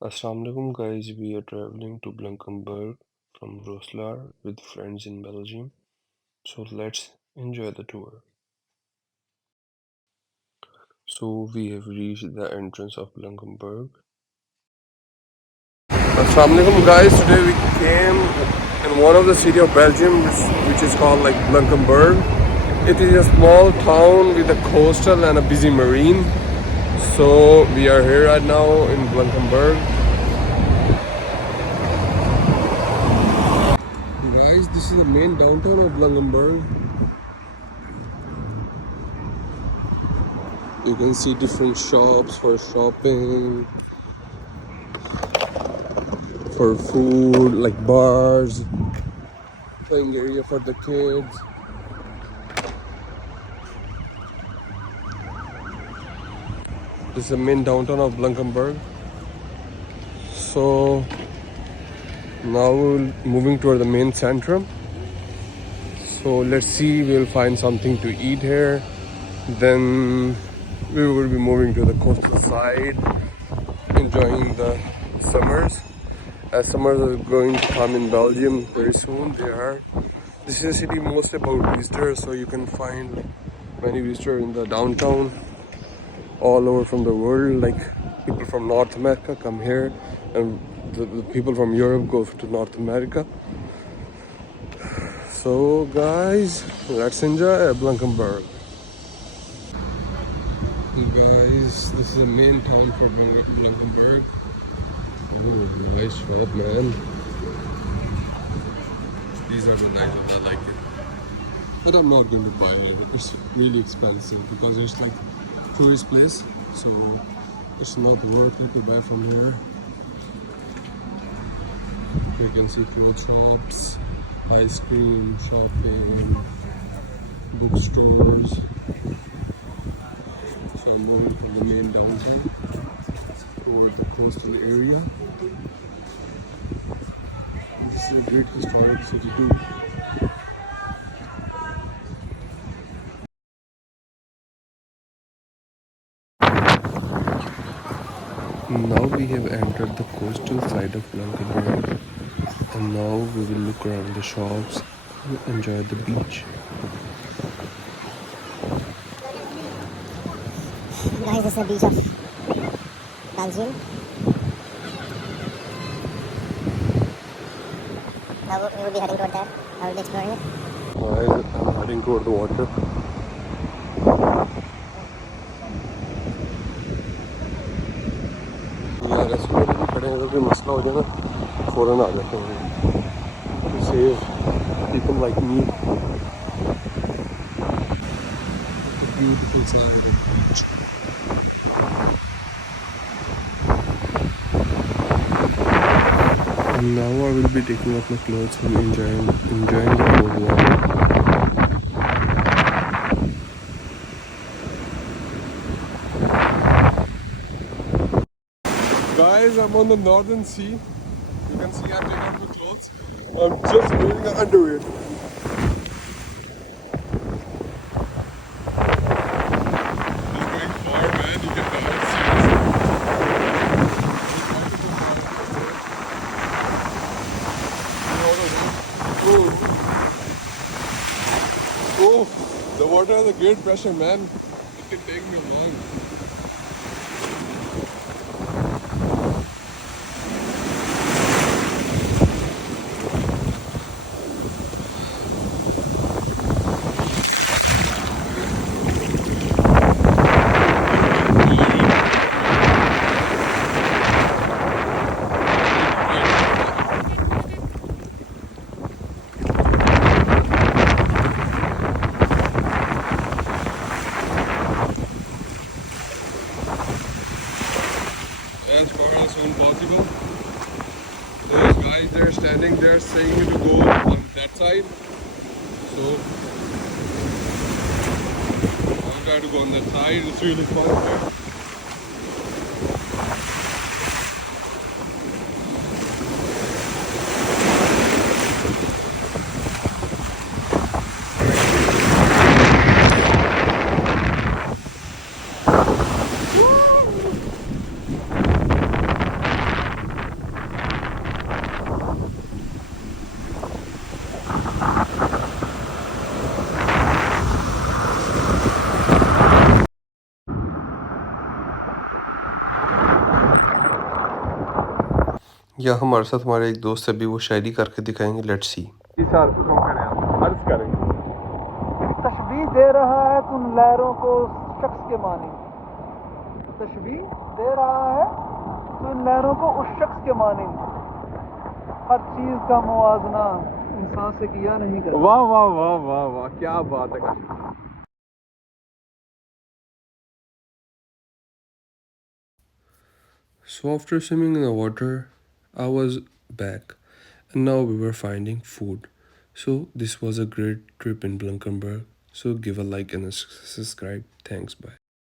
Assalamualaikum guys, we are traveling to Blankenberge from Roeselare with friends in Belgium. So let's enjoy the tour. So we have reached the entrance of Blankenberge. Assalamualaikum guys, today we came in one of the city of Belgium which is called like Blankenberge. It is a small town with a coastal and a busy marine. So we are here right now in Blankenberge. Guys, this is the main downtown of Blankenberge. You can see different shops for shopping, for food, like bars, playing area for the kids. This is the main downtown of Blankenberge. So now we're moving toward the main centrum. So let's see, we'll find something to eat here. Then we will be moving to the coastal side, enjoying the summers. As summers are going to come in Belgium very soon, they are. This is a city mostly about visitors, so you can find many visitors in the downtown, all over from the world. Like people from North America come here, and the people from Europe go to North America. So guys, let's enjoy Blankenberge. Guys, this is the main town for Blankenberge. Ooh, nice shop, man. These are the items I like it. But I'm not going to buy it. It's really expensive because it's like tourist place, so it's not worth it to buy from here. You can see clothes shops, ice cream, shopping, bookstores. So I'm moving from the main downtown toward the coastal area. This is a great historic city too. Now we have entered the coastal side of Blankenberge, and now we will look around the shops and enjoy the beach. Guys, this is the beach of Belgium. Now we will be heading toward there. I will be exploring it. Guys, I'm heading toward the water. Yeah, restaurant में खड़े हैं तो कोई मसला हो जाए ना फौरन आ जाते हैं to save people like me. The beautiful side of the beach. Now I will be taking off my clothes and enjoying the cold water. Guys, I'm on the northern sea. You can see I'm taking off my clothes. I'm just wearing an underwear. It's going far, man. You can die. Oh, the water has a great pressure, man. It can take me along. As far as possible. Those guys there standing there saying me to go on that side. So I'm trying to go on that side. It's really fun here. या हमारे साथ हमारे एक दोस्त है, अभी वो शायरी करके दिखाएंगे, लेट्स सी। सर हुक्म करें, आप अर्ज करें। तशबीह दे रहा है तुम लहरों को उस शख्स के माने, तशबीह दे रहा है तो इन लहरों को उस शख्स के माने, हर चीज का मुवाजना इंसान से किया नहीं करता। वाह वाह वाह वाह वाह, क्या बात है। So after swimming in the water, I was back, and now we were finding food. So this was a great trip in Blankenberge. So give a like and a subscribe. Thanks, bye.